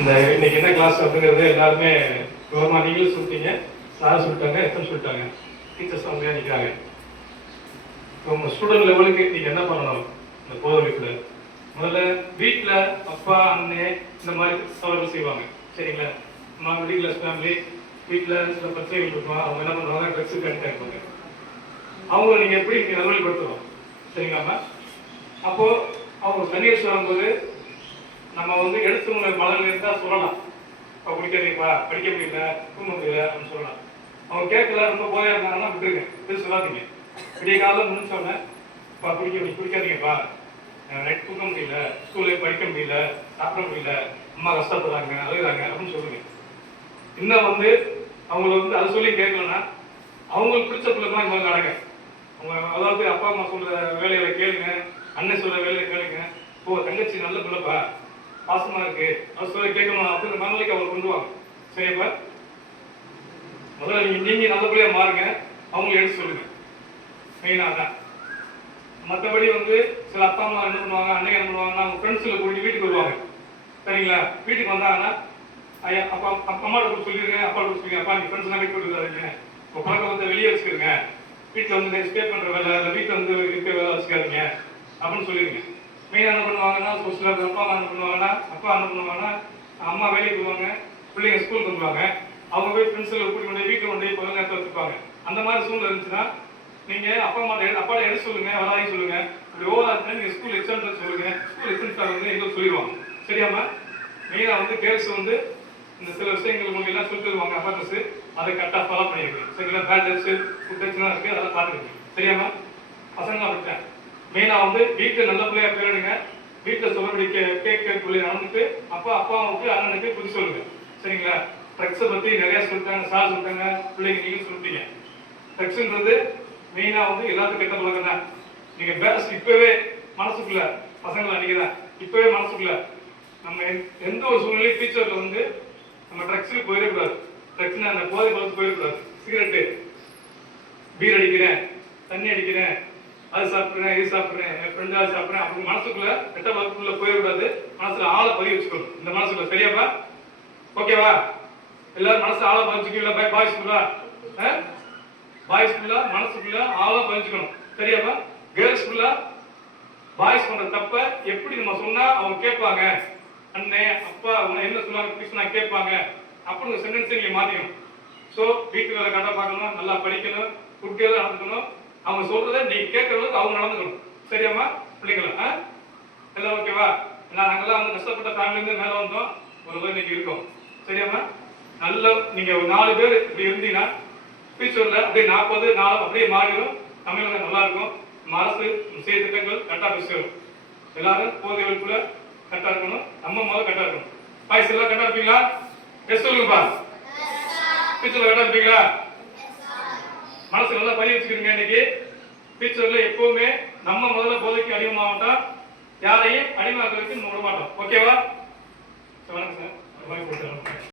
இந்த இன்னைக்கு என்ன கிளாஸ் அப்படிங்கிறது எல்லாருமே கவர்மெண்ட் நீங்களும் சொல்லிட்டீங்க, சார் சொல்லிட்டாங்க, எத்தனை சொல்லிட்டாங்க, டீச்சர்ஸ் அவங்க நிற்கிறாங்க. உங்கள் ஸ்டூடெண்ட் லெவலுக்கு நீங்கள் என்ன பண்ணணும்? இந்த போதவிப்பில் முதல்ல வீட்டில் அப்பா அண்ணன் இந்த மாதிரி தவறுகள் செய்வாங்க, சரிங்களா? நம்ம மிடில் கிளாஸ் ஃபேமிலி வீட்டில் சில பிரச்சனைகள் இருக்கும். அவங்க என்ன பண்ணுவாங்க, ட்ரெஸ்ஸுக்கு அடிக்ட் இருப்பாங்க. அவங்கள நீங்கள் எப்படி நீங்கள் நல்வழிப்படுத்தணும், சரிங்களாம்மா? அப்போது அவங்க தண்ணீர் சொல்லும்போது நம்ம வந்து எடுத்து மலர்கள் இருந்தால் சொல்லலாம், இப்போ குடிக்காதீங்கப்பா, படிக்க முடியல, தூங்க முடியல அப்படின்னு சொல்லலாம். அவங்க கேட்கல, ரொம்ப போதையாக இருந்தாங்கன்னா விட்டுருங்க, இது சொல்லாதீங்க. விடிய காலம் முடிச்சோடனே இப்போ குடிக்காதீங்கப்பா, நைட் தூங்க முடியல, ஸ்கூலில் படிக்க முடியல, சாப்பிட முடியல, அம்மா கஷ்டப்படுறாங்க, அழுகிறாங்க அப்படின்னு சொல்லுங்க. இன்னும் வந்து அவங்கள வந்து அதை சொல்லி கேட்கலன்னா அவங்களுக்கு பிடிச்ச பிள்ளைமா இந்த மாதிரி நடங்க. அவங்க அதாவது அப்பா அம்மா சொல்ற வேலையில கேளுங்க, அண்ணன் சொல்ற வேலையை கேளுங்க. ஓ தங்கச்சி நல்ல பிள்ளைப்பா, பாசமா இருக்கு, அது சொல்ல கேட்கணும் அப்படின்ற மனநிலைக்கு அவங்க கொண்டு வாங்க, சரிப்பா? முதல்ல நீங்க நல்லபடியா மாறுங்க, அவங்களை எடுத்து சொல்லுங்க, மெயினா தான். மற்றபடி வந்து சில அப்பா அம்மா என்ன பண்ணுவாங்க, அண்ணன் என்ன பண்ணுவாங்கன்னா அவங்க ஃப்ரெண்ட்ஸுல கூட்டி வீட்டுக்கு வருவாங்க, சரிங்களா? வீட்டுக்கு வந்தாங்கன்னா ஐயா அப்பா அம்மாட்ட கூட சொல்லிடுங்க, அப்பா கூட சொல்லுங்க, அப்பா நீங்க ஃப்ரெண்ட்ஸ் எல்லாம் வீட்டு கொடுக்காதீங்க, இப்போ பழக்கம் வந்து வெளியே வச்சுக்கிறீங்க, வீட்டில் வந்து ஸ்டே பண்ற வேலை இல்லை, வீட்டில் வந்து இருக்க வேலை வச்சுக்காதீங்க அப்படின்னு சொல்லிடுங்க. மெயினாக என்ன பண்ணுவாங்கன்னா ஒரு சில அப்பா அம்மா என்ன பண்ணுவாங்கன்னா, அப்பா என்ன பண்ணுவாங்கன்னா அம்மா வேலைக்கு போவாங்க, பிள்ளைங்க ஸ்கூலுக்கு வந்துடுவாங்க, அவங்க போய் ஃப்ரெண்ட்ஸுகளை கூட்டி கொண்டு வீட்டில் கொண்டு போய் பல நேரத்தில் வச்சுப்பாங்க. அந்த மாதிரி சூழ்நிலை இருந்துச்சுன்னா நீங்க அப்பா அப்பாட்ட எடுத்து சொல்லுங்க, வராதையும் சொல்லுங்க. இப்படி ஓவரா இருந்தா நீங்க ஸ்கூல் எக்ஸாம்ஸ் சொல்லுங்க, ஸ்கூல் எக்ஸாம்ஸ் வந்து எங்களுக்கு சொல்லிடுவாங்க, சரியாமா? மெயினா வந்து கேர்ள்ஸ் வந்து இந்த சில விஷயங்கள் உங்களுக்கு எல்லாம் சொல்லி தருவாங்க, அப்பாட்டஸ் அதை கரெக்டாக ஃபாலோ பண்ணிருக்கீங்க, சரிங்களா? பேட் டச் ஃபுட் டச்லாம் இருக்கு, அதெல்லாம் பார்த்துக்கோங்க, சரியாமா? பசங்க அப்படித்தான் மெயினா வந்து வீட்டில் நல்ல பிள்ளையா பேரிடுங்க, வீட்டில் சொல்லபடி கேட்கக்கூடிய நடந்துட்டு அப்பாவுக்கு அண்ணனுக்கு புத்தி சொல்லுங்க, சரிங்களா? ட்ரக்ஸை பத்தி நிறைய சொல்லிட்டாங்க, சார் சொல்லிட்டாங்க, பிள்ளைங்க நீங்க சொல்லிட்டீங்க. ட்ரக்ஸ்ன்றது மெயினா வந்து எல்லாத்துக்கும் கெட்ட பழக்கம் தான். நீங்க பேரண்ட்ஸ் இப்பவே மனசுக்குள்ள பசங்களை அன்னைக்குதான் இப்பவே மனசுக்குள்ள நம்ம எந்த ஒரு சூழ்நிலையும் டீச்சர்ல வந்து நம்ம ட்ரக்ஸுக்கு போயிடக்கூடாது, ட்ரக்ஸ்னா அந்த போதை பழத்துக்கு போயிடக்கூடாது. சிகரெட்டு, பீர் அடிக்கிறேன், தண்ணி அடிக்கிறேன், அது சாப்பிட்றேன், இது சாப்பிட்றேன், என் ஃப்ரெண்டு அது சாப்பிட்றேன் அப்படி மனசுக்குள்ள கெட்ட பழத்துக்குள்ள போயிடக்கூடாது. மனசுல ஆளை பதிவு வச்சுக்கணும் இந்த மனசுக்குள்ள, சரியாப்பா? ஓகேவா? எல்லாரும் மனசு ஆளை பதிச்சுக்கல, பாய்ஸ் ஃபுல்லா பாய்ஸ் ஃபுல்லா மனசுக்குள்ள ஆளா பதிச்சுக்கணும், சரியாப்பா? கேர்ள்ஸ் ஃபுல்லா பாய்ஸ் பண்ற தப்ப எப்படி நம்ம சொன்னா அவங்க கேட்பாங்க, அண்ணே அப்பா அவங்க என்ன சொன்னாங்க கேட்பாங்க அப்படின்னு ஒரு சென்டென்ஸை நீங்க மாத்திக்கணும். ஸோ வீட்டு வேலை கரெக்டாக பார்க்கணும், நல்லா படிக்கணும், குட்டியாக நடந்துக்கணும், அவங்க சொல்றதை நீங்க கேட்கறதுக்கு அவங்க நடந்துக்கணும், சரியாம்மா? பிள்ளைங்களா எல்லாம் ஓகேவா? நாங்கெல்லாம் வந்து கஷ்டப்பட்ட ஃபேமிலியிருந்து மேலே வந்தோம், ஒரு இன்னைக்கு இருக்கோம், சரியாம்மா? நல்ல நீங்க ஒரு 4 பேர் இப்படி இருந்தீங்கன்னா ஃபியூச்சர்ல அப்படியே 40 அப்படியே மாறிடும், தமிழகம் நல்லா இருக்கும். அரசு செய்ய திட்டங்கள் கரெக்டாக பேசுவோம். எல்லாரும் போதிய வகுப்புல கரெக்டாக இருக்கணும், நம்ம முதல்ல கரெக்டாக இருக்கணும். பாய்ஸ் எல்லாம் கரெக்டாக இருப்பீங்களா? எஸ் சொல்லுங்கப்பா. ஃபியூச்சர்ல கரெக்டாக இருப்பீங்களா? மனசு நல்லா பதிய வச்சுக்கிறீங்க. இன்னைக்கு ஃபியூச்சர்ல எப்பவுமே நம்ம முதல்ல போதைக்கு அடிமை மாட்டோம், யாரையும் அடிமையாக்குறதுக்கு நம்ம விட மாட்டோம், ஓகேவா? வணக்கம் சார்.